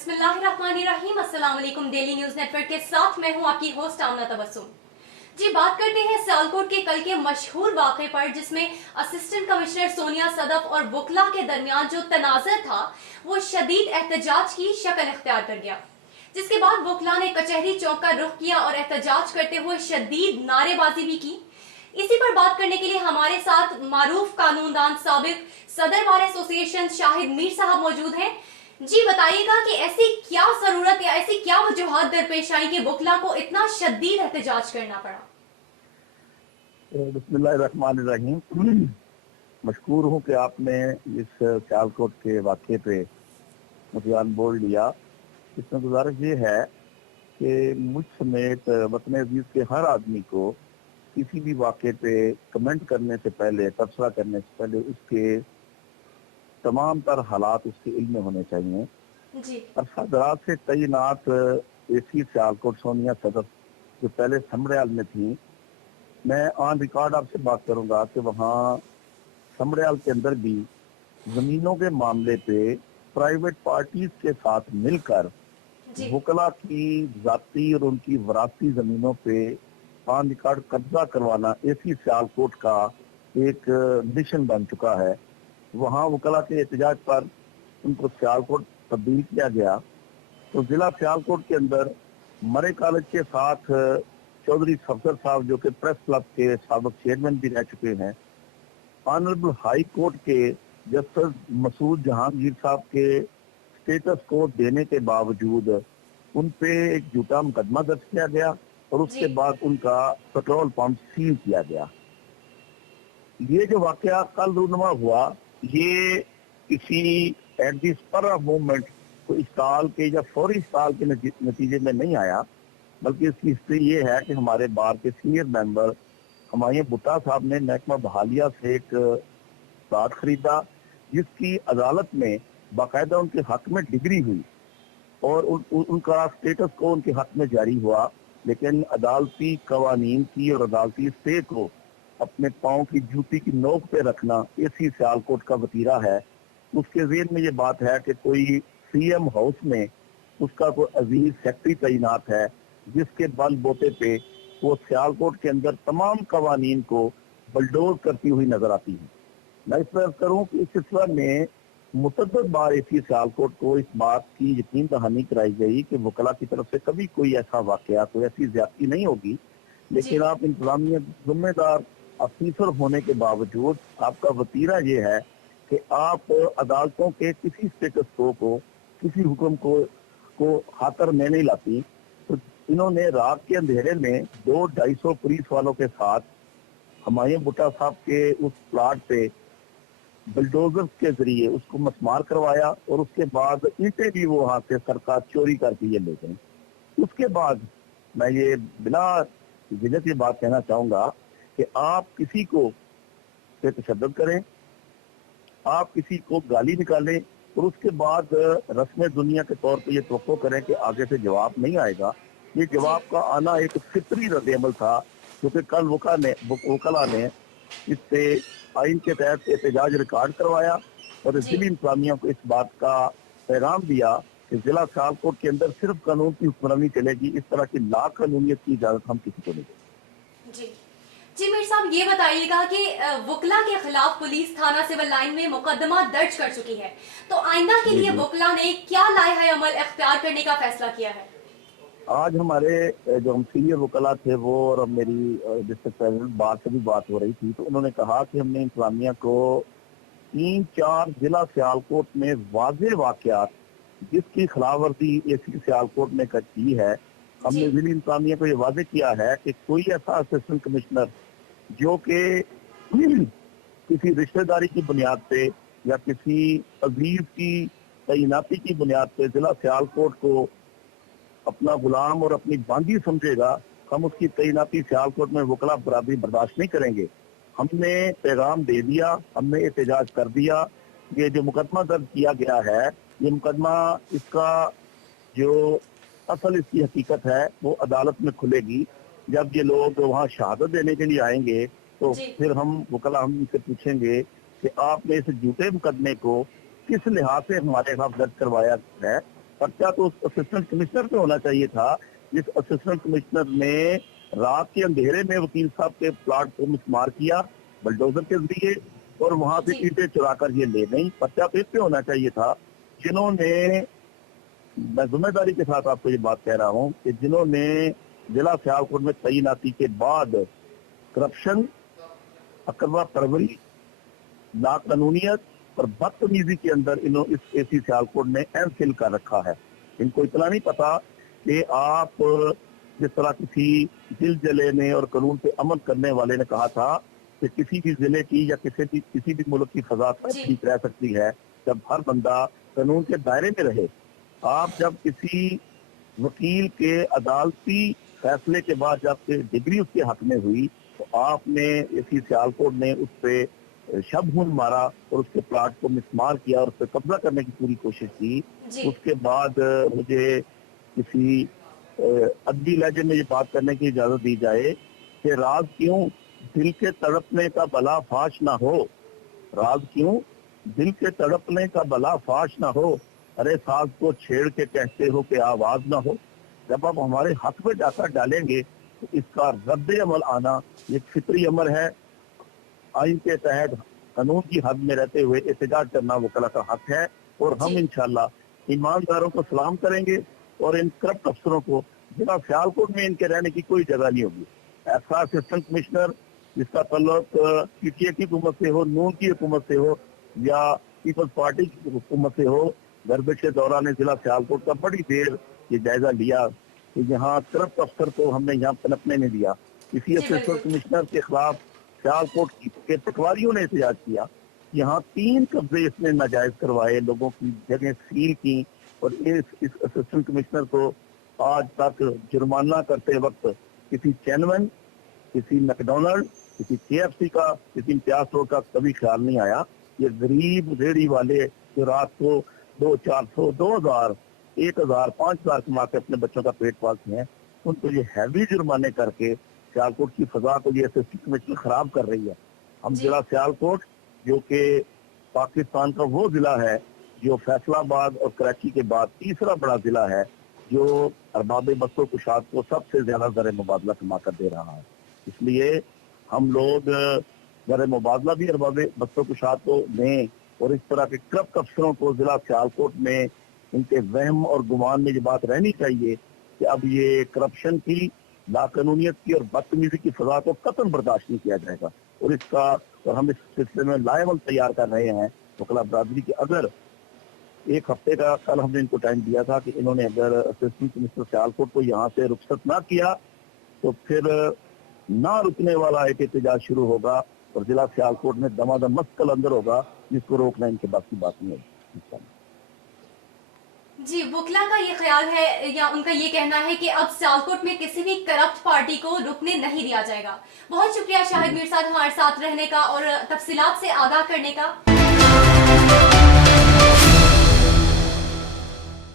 बिस्मिल्लाहिर्रहमानिर्रहीम। अस्सलाम वालेकुम। डेली न्यूज नेटवर्क के साथ मैं हूं आपकी होस्ट आमना तबस्सुम। जी, बात करते हैं सियालकोट के कल के मशहूर वाक़े पर, जिसमें असिस्टेंट कमिश्नर सोनिया सदफ और वकला के दरमियान जो तनाज़ुर था वो शदीद एहतजाज की शक्ल इख्तियार कर गया, जिसके बाद वकला ने कचहरी चौक का रुख किया और एहतजाज करते हुए शदीद नारेबाजी भी की। इसी पर बात करने के लिए हमारे साथ मारूफ कानूनदान साबिक सदर बार एसोसिएशन शाहिद मीर साहब मौजूद हैं। जी, बताइएगा कि ऐसी क्या जरूरत या ऐसी क्या वजूहात दरपेश आई कि वकला को इतना शदीद एहतजाज करना पड़ा। बिस्मिल्लाहिर्रहमानिर्रहीम। मशकूर हूँ कि आपने इस सियालकोट के वाक़े पे मुझे ऑन बोर्ड लिया। इसमें गुजारिश ये है कि मुझ समेत वतन अजीज के हर आदमी को किसी भी वाक़े पे कमेंट करने से पहले, तबसरा करने से पहले उसके तमाम तर हालात उसके इल्म में होने चाहिए। अरसा दराज से तैनात एसी सियालकोट सोनिया सदफ जो पहले समड़याल में थी, मैं ऑन रिकॉर्ड आपसे बात करूंगा कि वहाँ समड़याल के अंदर भी जमीनों के मामले पे प्राइवेट पार्टीज के साथ मिलकर वकला की जाती और उनकी वरासती जमीनों पे ऑन रिकॉर्ड कब्जा करवाना एसी सियालकोट का एक मिशन बन चुका है। वहाँ वकला के एहतजाज पर उनको सियालकोट तब्दील किया गया। तो जिला सियालकोट के अंदर मरे कॉलेज के साथ चौधरी सफदर साहब जो कि प्रेस क्लब के साबिक चेयरमैन भी रह चुके हैं, ऑनरेबल हाई कोर्ट के जस्टिस मसूद जहांगीर साहब के स्टेटस को देने के बावजूद उन पे एक झूठा मुकदमा दर्ज किया गया और उसके बाद उनका पेट्रोल पंप सील किया गया। ये जो वाकया कल रूनुमा हुआ, ये किसी at the spur of movement को इस्ताल के या फौरी इस्ताल के नतीजे में नहीं आया, बल्कि इसकी हिस्ट्री ये है कि हमारे बार के सीनियर मेंबर हमारे भुट्टा साहब ने महकमा बहालिया से एक प्लाट खरीदा, जिसकी अदालत में बाकायदा उनके हक में डिग्री हुई और उनका स्टेटस को उनके हक में जारी हुआ। लेकिन अदालती कवानीन की और अदालती स्टे को अपने पाँव की जूती की नोक पे रखना एसी सियालकोट का वतीरा है। उसके ज़ेहन में ये बात है कि कोई सीएम हाउस में उसका कोई अजीज सेक्रेटरी तैनात है, जिसके बल बोते पे वो सियालकोट के अंदर तमाम कवानीन को बलडोज करती हुई नजर आती है। मैं इस पर करूँ कि इस सिलसिला में मुतअद्दिद बार एसी सियालकोट को इस बात की यकीन दहानी कराई गई कि वकला की तरफ से कभी कोई ऐसा वाकया, कोई ऐसी ज्यादती नहीं होगी। लेकिन आप इंतजामिया जिम्मेदार अफसर होने के बावजूद आपका वतीरा ये है कि आप अदालतों के किसी स्टेटस को किसी हुक्म को खातर में नहीं लाती। तो इन्होंने रात के अंधेरे में 200-250 पुलिस वालों के साथ हमारे भुट्टा साहब के उस प्लाट पे बुलडोजर के जरिए उसको मस्मार करवाया और उसके बाद ईंटें भी वो वहां से सरकार चोरी करके ये ले गई। उसके बाद मैं ये बिना झिझक ये बात कहना चाहूंगा कि आप किसी को पे तशद्दुद करें, आप किसी को गाली निकालें और उसके बाद रस्म दुनिया के तौर पर ये तवक्को करें कि आगे से जवाब नहीं आएगा। ये जवाब का आना एक फितरी रद्द-ए-अमल था, क्योंकि कल वकला ने इससे आइन के तहत एहतजाज रिकॉर्ड करवाया और जिला इंतजामिया को इस बात का पैगाम दिया कि जिला सियालकोट के अंदर सिर्फ कानून की हुक्मरानी चलेगी, इस तरह की लाकानूनियत की इजाजत हम किसी को नहीं देंगे। जी मीर साहब, ये बताइएगा कि वकला के खिलाफ पुलिस थाना सिविल लाइन में मुकदमा दर्ज कर चुकी है, तो आइंदा के लिए वकला ने क्या लाइहा अमल इख्तियार करने का फैसला किया है? आज हमारे जो हम सीनियर वकला थे वो और मेरी डिस्ट्रिक्ट प्रेसिडेंट बात से भी बात हो रही थी, तो उन्होंने कहा कि हमने इंतजामिया को 3-4 जिला सियालकोट में वाज़ेह वाक़यात जिसकी खिलाफवर्जी एसी सियालकोट ने की है, हमने जिला इंतजामिया को ये वाज़ेह किया है कि कोई ऐसा असिस्टेंट कमिश्नर जो कि किसी रिश्तेदारी की बुनियाद पे या किसी अजीज की तैनाती की बुनियाद पे जिला सियालकोट को अपना गुलाम और अपनी बांदी समझेगा, हम उसकी तैनाती सियालकोट में वकला बराबरी बर्दाश्त नहीं करेंगे। हमने पैगाम दे दिया, हमने एहतजाज कर दिया। ये जो मुकदमा दर्ज किया गया है, ये मुकदमा इसका जो असल इसकी हकीकत है वो अदालत में खुलेगी। जब ये लोग वहाँ शहादत देने के लिए आएंगे तो फिर हम वकला हम इनसे पूछेंगे कि आपने इस झूठे मुकदमे को किस लिहाज से हमारे खिलाफ दर्ज करवाया है पर्चा तो उस असिस्टेंट कमिश्नर पे होना चाहिए था, जिस असिस्टेंट कमिश्नर ने रात के अंधेरे में वकील साहब के प्लाट को मिसमार किया बलडोजर के जरिए और वहां से जी। ईंटें चुरा कर ये ले गई। पर्चा तो इस पे होना चाहिए था जिन्होंने, मैं जिम्मेदारी के साथ आपको ये बात कह रहा हूँ कि जिन्होंने जिला सियालकोट में तैनाती के बाद करप्शन, अकरवा परवरी, लाकानूनियत और बदतमीजी के अंदर इस एसी सियालकोट ने एमफिल कर रखा है। इनको इतना नहीं पता कि आप जिस तरह किसी दिल जले ने और कानून पे अमल करने वाले ने कहा था कि किसी भी जिले की या किसी भी मुल्क की फजा तब जी। ठीक रह सकती है जब हर बंदा कानून के दायरे में रहे। आप जब किसी वकील के अदालती फैसले के बाद जब डिग्री उसके हक में हुई तो आपने इसी सियालकोट ने उस पर शबहुन मारा और उसके प्लाट को मिसमार किया और उस पर कब्जा करने की पूरी कोशिश की। जी। उसके बाद मुझे किसी अदबी लहजे में ये बात करने की इजाजत दी जाए कि राज क्यों दिल के तड़पने का भला फाश ना हो, राज क्यों दिल के तड़पने का भला फाश ना हो, अरे साज को छेड़ के कहते हो कि आवाज ना हो। जब आप हमारे हक में जाकर डालेंगे तो इसका रद्द अमल आना एक फितरी अमर है। आइन के तहत कानून की हद में रहते हुए एहतजाज करना वकला का हक है और हम जी। इंशाल्लाह ईमानदारों को सलाम करेंगे और इन करप्ट अफसरों को जिला सियालकोट में इनके रहने की कोई जगह नहीं होगी। ऐसा असिस्टेंट कमिश्नर जिसका तल्लुक पीटीए की हुकूमत से हो, नून की हुकूमत से हो या पीपल्स पार्टी की हुकूमत से हो, गर्बिश के दौरान जिला सियालकोट का बड़ी देर ये जायजा लिया कि यहाँ करप्ट अफसर को हमने यहाँ पनपने नहीं दिया। इसी जी, असिस्टेंट बिल्कुल। कमिश्नर के खिलाफ सियालकोट के पटवारियों ने एहतजाज किया। यहाँ 3 कब्जे इसने नाजायज करवाए, लोगों की जगह सील की और इस असिस्टेंट कमिश्नर को आज तक जुर्माना करते वक्त किसी चैनमैन, किसी मैकडोनल्ड, किसी केएफसी का, किसी इम्तियाज स्टोर का कभी ख्याल नहीं आया। ये गरीब रेहड़ी वाले जो रात को 200-400, 2000, 1000, 5000 कमा के अपने बच्चों का पेट पालते हैं, उनको ये हैवी जुर्माने करके सियालकोट की फजा को ये असिस्टेंट कमिश्नर खराब कर रही है। हम जी। जिला सियालकोट जो कि पाकिस्तान का वो जिला है जो फैसलाबाद और कराची के बाद तीसरा बड़ा जिला है जो अरबाब बसो कुशाद को सबसे ज्यादा ज़र मुबादला कमा कर दे रहा है। इसलिए हम लोग ज़र मुबादला भी अरबाब बसो कुशाद को दें और इस तरह के करप्ट अफसरों को जिला सियालकोट में इनके वहम और गुमान में ये बात रहनी चाहिए कि अब ये करप्शन की, लाकानूनियत की और बदतमीजी की सजा को कतई बर्दाश्त नहीं किया जाएगा और हम इस सिलसिले में लाएवल तैयार कर रहे हैं वकला बरादरी की। अगर एक हफ्ते का कल हमने इनको टाइम दिया था कि इन्होंने अगर असिस्टेंट कमिश्नर सियालकोट को यहाँ से रुखसत ना किया तो फिर ना रुकने वाला एक एहतजाज शुरू होगा और जिला सियालकोट में दमादम मस्कल अंदर होगा जिसको रोकना इनके बात की बात नहीं होगी। जी, वकला का ये ख्याल है या उनका ये कहना है कि अब सियालकोट में किसी भी करप्ट पार्टी को रुकने नहीं दिया जाएगा। बहुत शुक्रिया शाहिद मीर साहब हमारे साथ रहने का और तफसीलात से आगाह करने का।